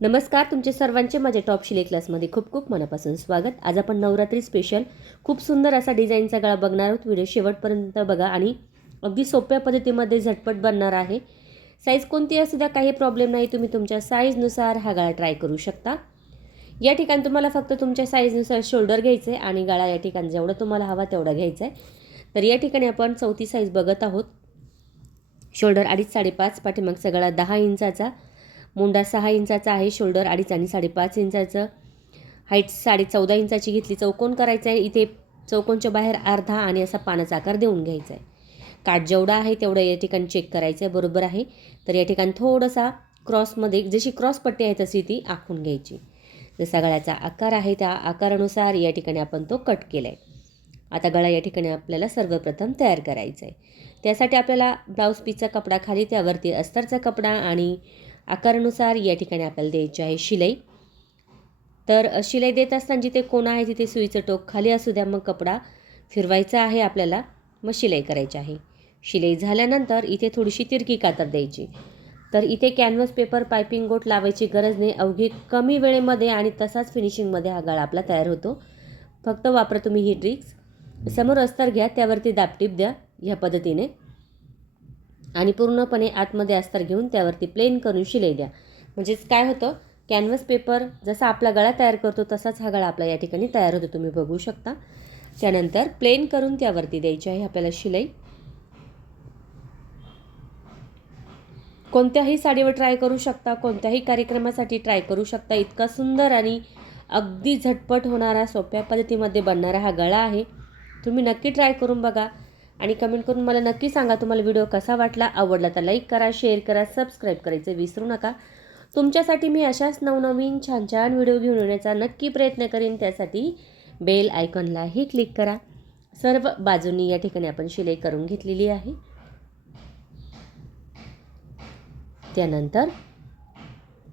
नमस्कार तुमचे सर्वांचे माझ्या टॉप शिले क्लासमध्ये खूप खूप मनापासून स्वागत. आज आपण नवरात्री स्पेशल खूप सुंदर असा डिझाईनचा गळा बघणार आहोत. व्हिडिओ शेवटपर्यंत बघा आणि अगदी सोप्या पद्धतीमध्ये झटपट बनणार आहे. साईज कोणती असू द्या काही प्रॉब्लेम नाही तुम्ही तुमच्या साईजनुसार हा गळा ट्राय करू शकता. या ठिकाणी तुम्हाला फक्त तुमच्या साईजनुसार शोल्डर घ्यायचं आहे आणि गळा या ठिकाणी जेवढं तुम्हाला हवा तेवढा घ्यायचा आहे तर या ठिकाणी आपण चौथी साईज बघत आहोत. शोल्डर अडीच साडेपाच पाठीमागचा गळा दहा इंचाचा. मुंडा सहा इंचाचा आहे शोल्डर अडीच आणि साडेपाच इंचाचं. हाईट साडे चौदा इंचाची घेतली चौकोन करायचा आहे. इथे चौकोनच्या बाहेर अर्धा आणि असा पानाचा आकार देऊन घ्यायचा आहे. काठ जेवढा आहे तेवढं या ठिकाणी चेक करायचं आहे. बरोबर आहे. तर या ठिकाणी थोडासा क्रॉसमध्ये जशी क्रॉस पट्टी आहे तशी ती आखून घ्यायची. जसा गळ्याचा आकार आहे त्या आकारानुसार या ठिकाणी आपण तो कट केला आहे आता गळा या ठिकाणी आपल्याला सर्वप्रथम तयार करायचा आहे. त्यासाठी आपल्याला ब्लाऊज पीसचा कपडा खाली त्यावरती अस्तरचा कपडा आणि आकारानुसार या ठिकाणी आपल्याला द्यायची आहे शिलाई. तर शिलाई देत असताना जिथे कोण आहे तिथे सुईचं टोक खाली असू द्या मग कपडा फिरवायचा आहे आपल्याला मग शिलाई करायची आहे. शिलाई झाल्यानंतर इथे थोडीशी तिरकी कातर द्यायची. तर इथे कॅनव्हस पेपर पायपिंग गोट लावायची गरज नाही. अवघी कमी वेळेमध्ये आणि तसाच फिनिशिंगमध्ये हा गळा आपला तयार होतो. फक्त वापरा तुम्ही ही ट्रिक्स समोर अस्तर घ्या त्यावरती दापटीप द्या ह्या पद्धतीने. आणि पूर्णपणे आतमध्ये अस्तर घेऊन त्यावरती प्लेन करून शिलाई द्या. म्हणजेच काय होतं? कॅनव्हस पेपर जसा आपला गळा तयार करतो तसाच हा गळा आपला या ठिकाणी तयार होतो. तुम्ही बघू शकता. त्यानंतर प्लेन करून त्यावरती द्यायची आहे आपल्याला शिलाई. कोणत्याही साडीवर ट्राय करू शकता कोणत्याही कार्यक्रमासाठी ट्राय करू शकता. इतका सुंदर आणि अगदी झटपट होणारा सोप्या पद्धतीमध्ये बनणारा हा गळा आहे. तुम्ही नक्की ट्राय करून बघा. आणि कमेंट करून मला नक्की सांगा तुम्हाला व्हिडिओ कसा वाटला. आवडला तर लाईक करा शेअर करा सबस्क्राईब करायचं विसरू नका. तुमच्यासाठी मी अशाच नवनवीन छान छान व्हिडिओ घेऊन येण्याचा नक्की प्रयत्न करीन. त्यासाठी बेल आयकॉनलाही क्लिक करा. सर्व बाजूंनी या ठिकाणी आपण शिलाई करून घेतलेली आहे. त्यानंतर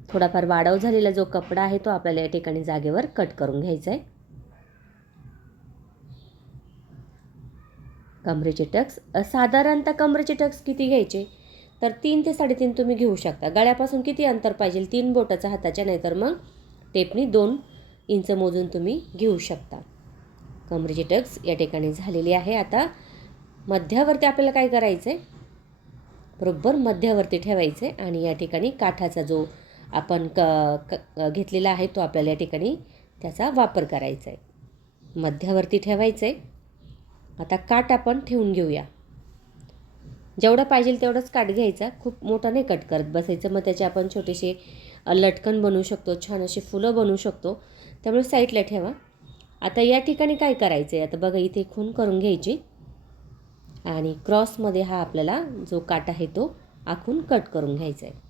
थोडाफार वाढव झालेला जो कपडा आहे तो आपल्याला या ठिकाणी जागेवर कट करून घ्यायचा आहे कमरेचे टक्स साधारणतः कमरेचे टक्स किती घ्यायचे? तर तीन ते साडेतीन तुम्ही घेऊ शकता. गळ्यापासून किती अंतर पाहिजे? तीन बोटाचा हाताच्या नाही तर मग टेपनी दोन इंच मोजून तुम्ही घेऊ शकता. कमरेचे टक्स या ठिकाणी झालेले आहे. आता मध्यावरती आपल्याला काय करायचं आहे बरोबर मध्यावरती ठेवायचं आहे आणि या ठिकाणी काठाचा जो आपण क क घेतलेला आहे तो आपल्याला या ठिकाणी त्याचा वापर करायचा आहे मध्यावरती ठेवायचं आहे आता काट आपण ठेवून घेऊया. जेवढं पाहिजे तेवढंच काट घ्यायचा. खूप मोठा नाही कट करत बसायचं. मग त्याचे आपण छोटेसे लटकन बनवू शकतो छान असे फुलं बनवू शकतो. त्यामुळे साईडला ठेवा. आता या ठिकाणी काय करायचं आहे आता बघा इथे खून करून घ्यायची. आणि क्रॉसमध्ये हा आपल्याला जो काट आहे तो आखून कट करून घ्यायचा आहे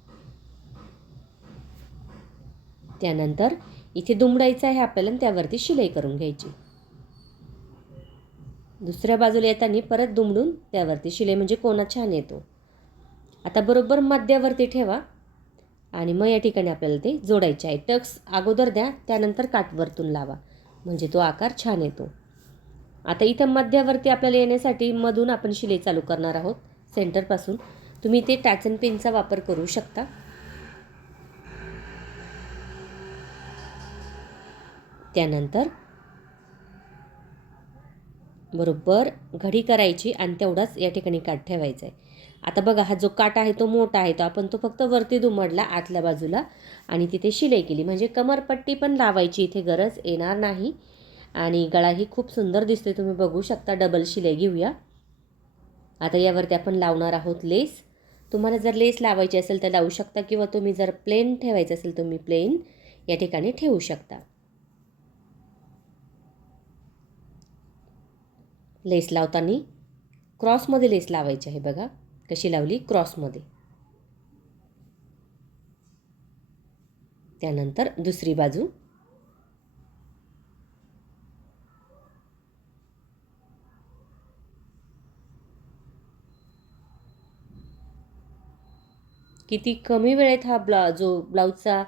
त्यानंतर इथे दुमडायचं आहे आपल्याला त्यावरती शिलाई करून घ्यायची. दुसऱ्या बाजूला येताना परत दुमडून त्यावरती शिले म्हणजे कोणा छान येतो. आता बरोबर मध्यावरती ठेवा. आणि मग या ठिकाणी आपल्याला ते जोडायचे आहे. टक्स अगोदर द्या त्यानंतर काठवरतून लावा. म्हणजे तो आकार छान येतो. आता इथं मध्यावरती आपल्याला येण्यासाठी मधून आपण शिलाई चालू करणार आहोत सेंटरपासून तुम्ही ते टॅचन पेनचा वापर करू शकता. त्यानंतर बरोबर घडी करायची आणि तेवढाच या ठिकाणी काठ ठेवायचा आहे आता बघा हा जो काट आहे तो मोठा आहे तो आपण तो फक्त वरती दुमडला आतल्या बाजूला आणि तिथे शिलाई केली. म्हणजे कमरपट्टी पण लावायची इथे गरज येणार नाही. आणि गळाही खूप सुंदर दिसते तुम्ही बघू शकता. डबल शिलाई घेऊया. आता यावरती आपण लावणार आहोत लेस. तुम्हाला जर लेस लावायची असेल तर लावू शकता किंवा तुम्ही जर प्लेन ठेवायचं असेल तुम्ही प्लेन या ठिकाणी ठेवू शकता. लेस लावताना क्रॉसमध्ये लेस लावायची आहे बघा. कशी लावली? क्रॉसमध्ये. त्यानंतर दुसरी बाजू. किती कमी वेळेत हा ब्ला जो ब्लाऊजचा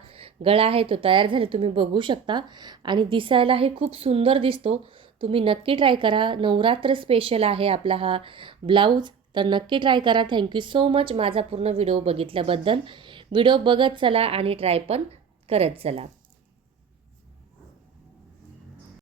गळा आहे तो तयार झाला तुम्ही बघू शकता. आणि दिसायलाही खूप सुंदर दिसतो. तुम्ही नक्की ट्राय करा. नवरात्र स्पेशल आहे आपला हा ब्लाऊज तर नक्की ट्राय करा. थँक्यू सो मच माझा पूर्ण व्हिडिओ बघितल्याबद्दल. व्हिडिओ बघत चला आणि ट्राय पण करत चला.